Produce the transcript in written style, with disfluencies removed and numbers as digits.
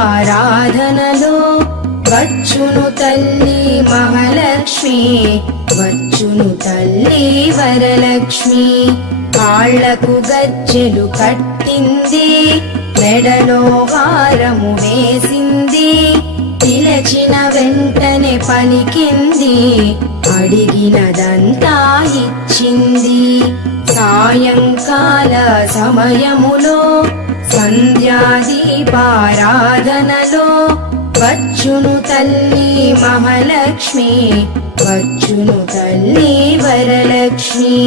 సంధ్యాదీపారాధనలో వచ్చును తల్లి మహాలక్ష్మి, వచ్చును తల్లి వరలక్ష్మి. కాళ్లకు గజ్జెలు కట్టింది, మెడలో హారము వేసింది, పిలచిన వెంటనే పలికింది, అడిగినదంతా ఇచ్చింది. సాయంకాల సమయములో సంధ్యాదీపారాధనలో వచ్చును తల్లి మహాలక్ష్మి, వచ్చును తల్లి వరలక్ష్మి.